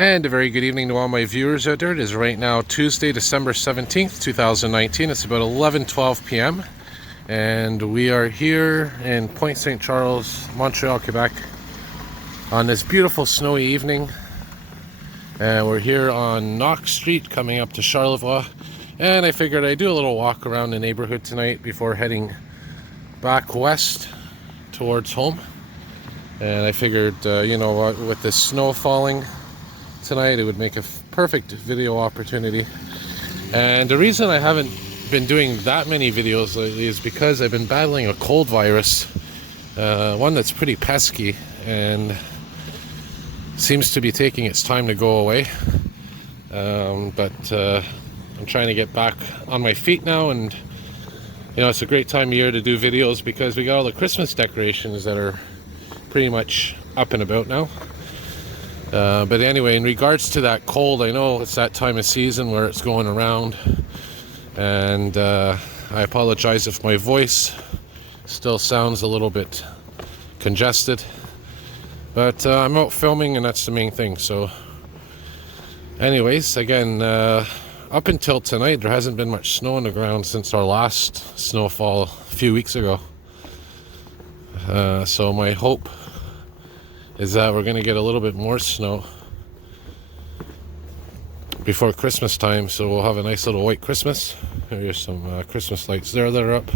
And a very good evening to all my viewers out there. It is right now Tuesday, December 17th, 2019. It's about 11:12 p.m. and we are here in Pointe St. Charles, Montreal, Quebec on this beautiful snowy evening. We're here on Knox Street coming up to Charlevoix, and I figured I'd do a little walk around the neighborhood tonight before heading back west towards home. And I figured, you know what, with the snow falling tonight, it would make a perfect video opportunity. And the reason I haven't been doing that many videos lately is because I've been battling a cold virus, one that's pretty pesky and seems to be taking its time to go away. But I'm trying to get back on my feet now, and you know, it's a great time of year to do videos because we got all the Christmas decorations that are pretty much up and about now. But anyway, in regards to that cold, I know it's that time of season where it's going around, and I apologize if my voice still sounds a little bit congested, but I'm out filming and that's the main thing. So anyways, again, up until tonight there hasn't been much snow on the ground since our last snowfall a few weeks ago. So my hope is that we're going to get a little bit more snow before Christmas time, so we'll have a nice little white Christmas. Here's some Christmas lights there that are up.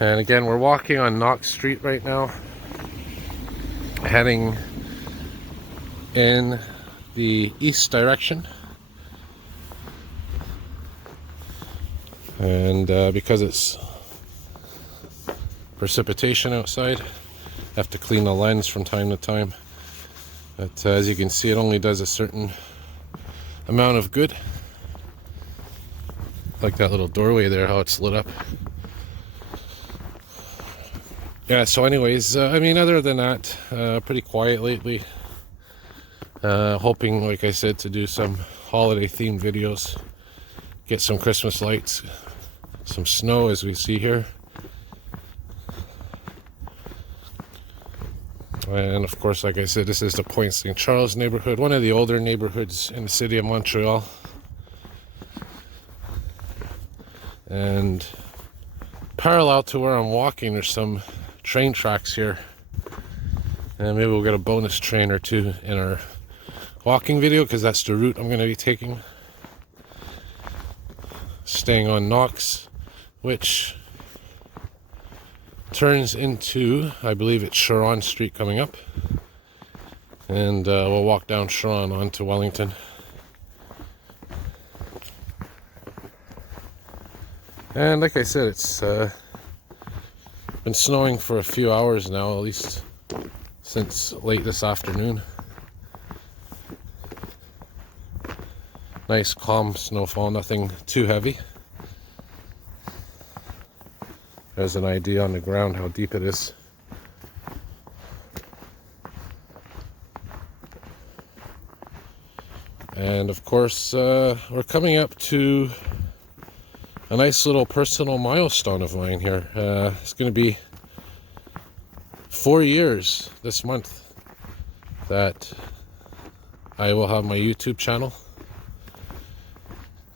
And again, we're walking on Knox Street right now, heading in the east direction. And because it's precipitation outside, I have to clean the lens from time to time. But as you can see, it only does a certain amount of good. Like that little doorway there, how it's lit up. Yeah, so anyways, I mean, other than that, pretty quiet lately. Hoping, like I said, to do some holiday themed videos. Get some Christmas lights, some snow as we see here. And of course, like I said, this is the Pointe St. Charles neighborhood, one of the older neighborhoods in the city of Montreal. And parallel to where I'm walking, there's some train tracks here. And maybe we'll get a bonus train or two in our walking video, because that's the route I'm going to be taking. Staying on Knox, which turns into, I believe it's Sharon Street coming up, and we'll walk down Sharon onto Wellington. And like I said, it's been snowing for a few hours now, at least since late this afternoon. Nice calm snowfall, nothing too heavy. There's an idea on the ground how deep it is. And of course, we're coming up to a nice little personal milestone of mine here. It's going to be 4 years this month that I will have my YouTube channel.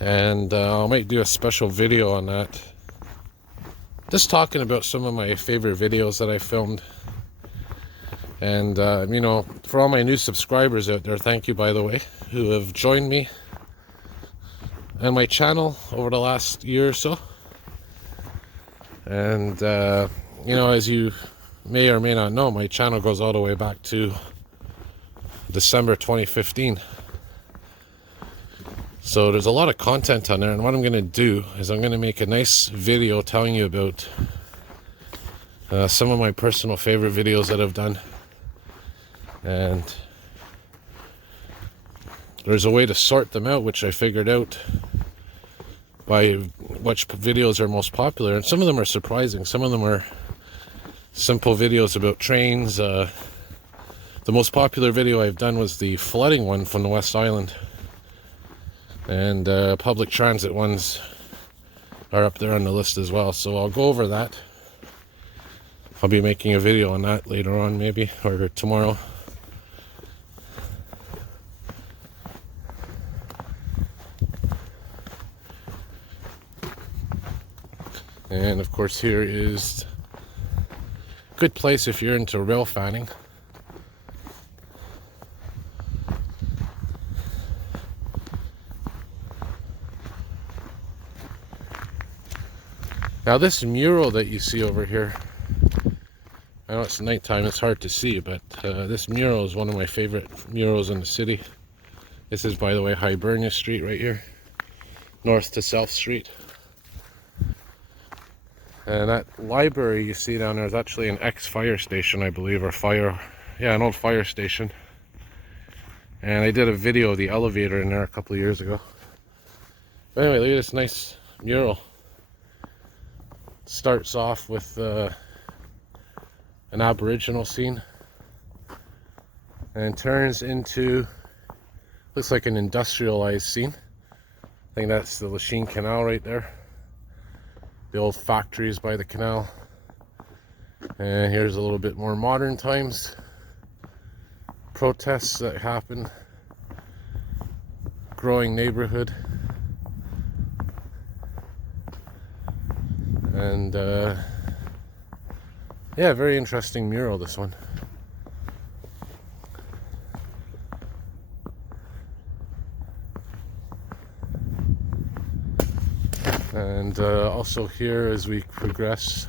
And I might do a special video on that, just talking about some of my favorite videos that I filmed. And you know, for all my new subscribers out there, thank you, by the way, who have joined me and my channel over the last year or so. And you know, as you may or may not know, my channel goes all the way back to December 2015. So there's a lot of content on there, and what I'm going to do is I'm going to make a nice video telling you about some of my personal favorite videos that I've done. And there's a way to sort them out, which I figured out by which videos are most popular. And some of them are surprising. Some of them are simple videos about trains. The most popular video I've done was the flooding one from the West Island. And public transit ones are up there on the list as well. So I'll go over that. I'll be making a video on that later on, maybe, or tomorrow. And of course here is a good place if you're into rail fanning. Now this mural that you see over here, I know it's nighttime, it's hard to see, but this mural is one of my favorite murals in the city. This is, by the way, Hibernia Street right here, north to South Street. And that library you see down there is actually an ex-fire station, I believe, or an old fire station. And I did a video of the elevator in there a couple of years ago. But anyway, look at this nice mural. Starts off with an Aboriginal scene and turns into, looks like an industrialized scene. I think that's the Lachine Canal right there, the old factories by the canal. And here's a little bit more modern times, protests that happen, growing neighborhood. And yeah, very interesting mural, this one. And also here, as we progress,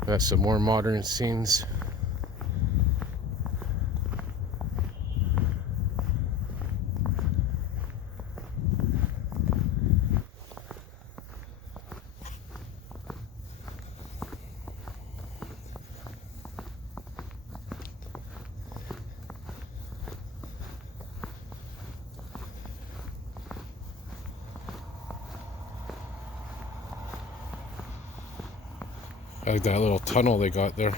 we got some more modern scenes. Like that little tunnel they got there.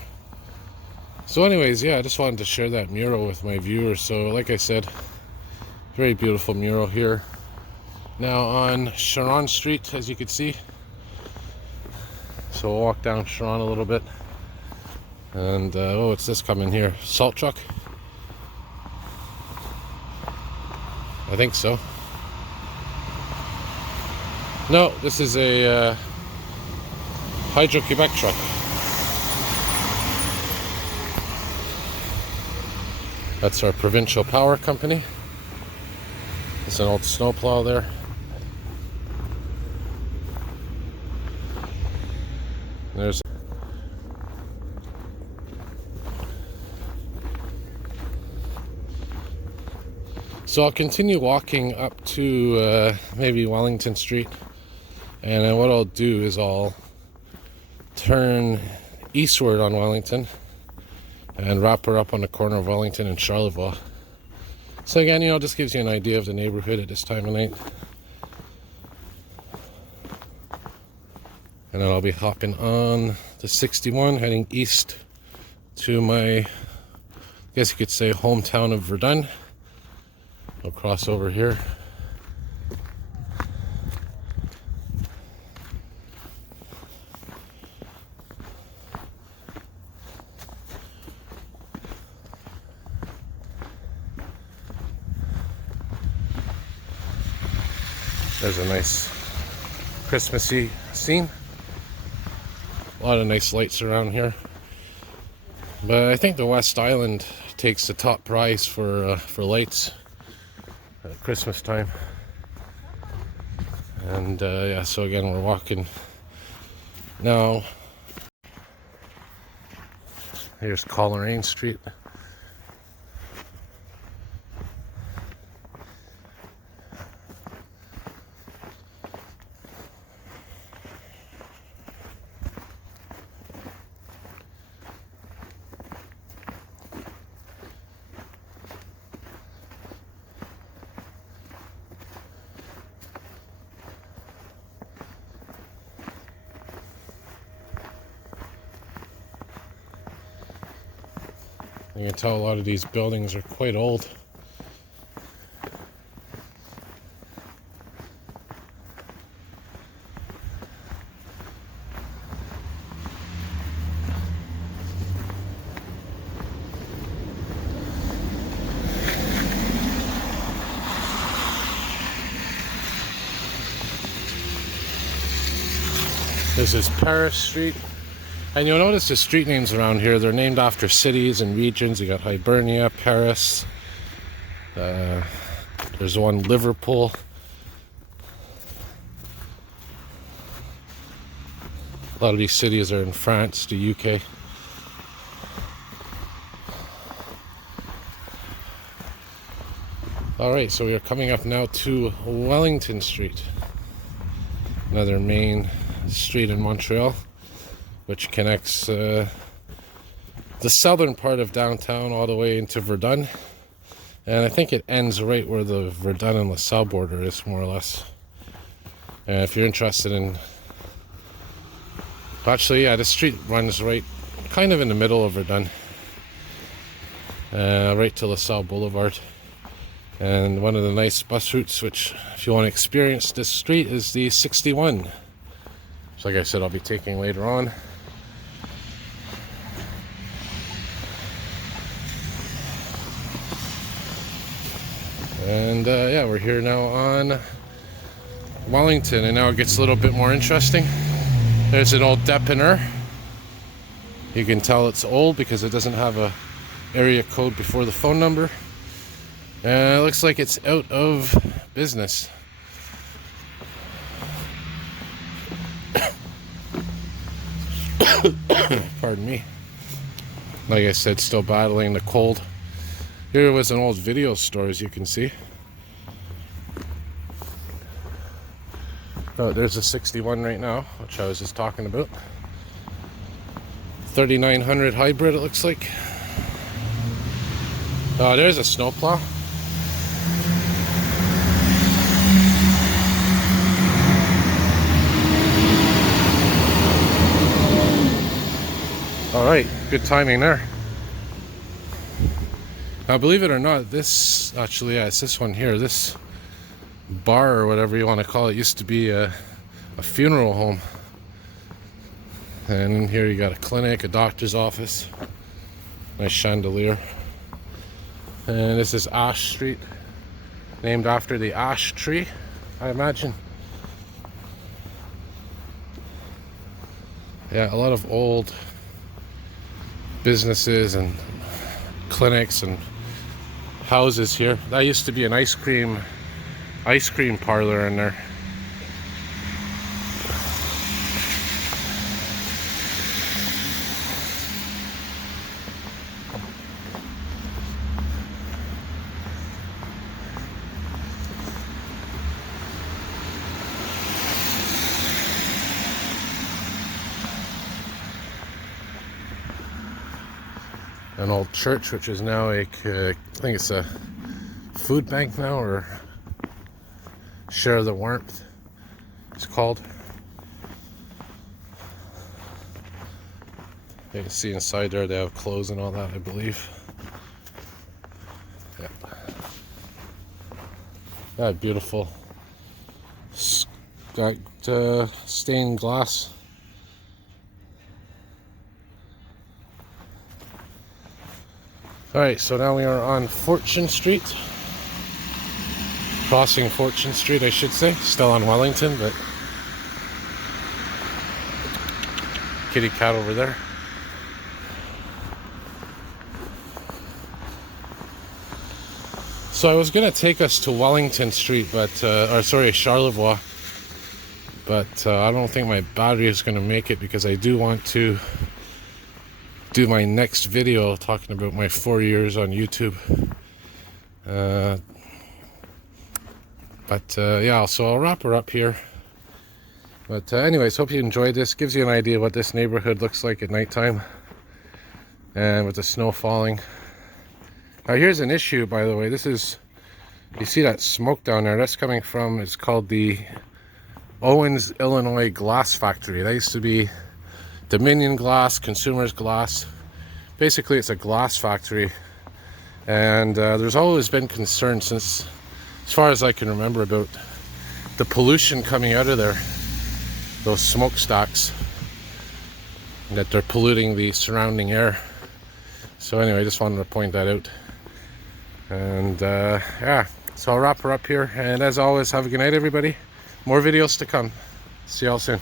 So anyways, yeah, I just wanted to share that mural with my viewers. So like I said, very beautiful mural here. Now on Sharon Street, as you can see. So we'll walk down Sharon a little bit. And oh, what's this coming here? Salt truck? I think so. No, this is a Hydro-Quebec truck. That's our provincial power company. It's an old snowplow there. There's so I'll continue walking up to maybe Wellington Street, and then what I'll do is I'll turn eastward on Wellington and wrap her up on the corner of Wellington and Charlevoix. So again, just gives you an idea of the neighborhood at this time of night. And then I'll be hopping on the 61, heading east to my, I guess you could say, hometown of Verdun. I'll cross over here. There's a nice Christmassy scene. A lot of nice lights around here. But I think the West Island takes the top prize for lights at Christmas time. And yeah, so again, we're walking now. Here's Coleraine Street. You can tell a lot of these buildings are quite old. This is Paris Street. And you'll notice the street names around here, they're named after cities and regions. You got Hibernia, Paris, there's one Liverpool. A lot of these cities are in France, the UK. Alright, so we are coming up now to Wellington Street, another main street in Montreal, which connects the southern part of downtown all the way into Verdun. And I think it ends right where the Verdun and LaSalle border is, more or less. And if you're interested in... Actually, yeah, the street runs right kind of in the middle of Verdun. Right to LaSalle Boulevard. And one of the nice bus routes, which if you want to experience this street, is the 61. So like I said, I'll be taking later on. And yeah, we're here now on Wellington, and now it gets a little bit more interesting. There's an old dépanneur. You can tell it's old because it doesn't have a area code before the phone number. And it looks like it's out of business. Pardon me. Like I said, still battling the cold. Here was an old video store, as you can see. Oh, there's a 61 right now, which I was just talking about. 3900 hybrid, it looks like. Oh, there's a snowplow. All right, good timing there. Now, believe it or not, this actually, yeah, it's this one here. This bar, or whatever you want to call it, used to be a funeral home. And in here you got a clinic, a doctor's office, nice chandelier. And this is Ash Street, named after the ash tree, I imagine. Yeah, a lot of old businesses and clinics and houses here. That used to be an ice cream parlor in there. An old church, which is now I think it's a food bank now, or Share the Warmth it's called. You can see inside there they have clothes and all that, I believe. Yeah. That beautiful got stained glass. Alright, so now we are on Fortune Street. Crossing Fortune Street, I should say. Still on Wellington, but... kitty cat over there. So I was going to take us to Wellington Street, but... Charlevoix. But I don't think my battery is going to make it, because I do want to do my next video talking about my 4 years on YouTube. Yeah, so I'll wrap her up here. But anyways, hope you enjoyed this. Gives you an idea what this neighborhood looks like at nighttime, and with the snow falling. Now here's an issue, by the way. This is, you see that smoke down there? That's coming from, it's called the Owens, Illinois Glass Factory. That used to be Dominion Glass, Consumers Glass. Basically, it's a glass factory, and there's always been concern since, as far as I can remember, about the pollution coming out of there, those smokestacks, that they're polluting the surrounding air. So anyway, I just wanted to point that out. And yeah, so I'll wrap her up here, and as always, have a good night, everybody. More videos to come. See y'all soon.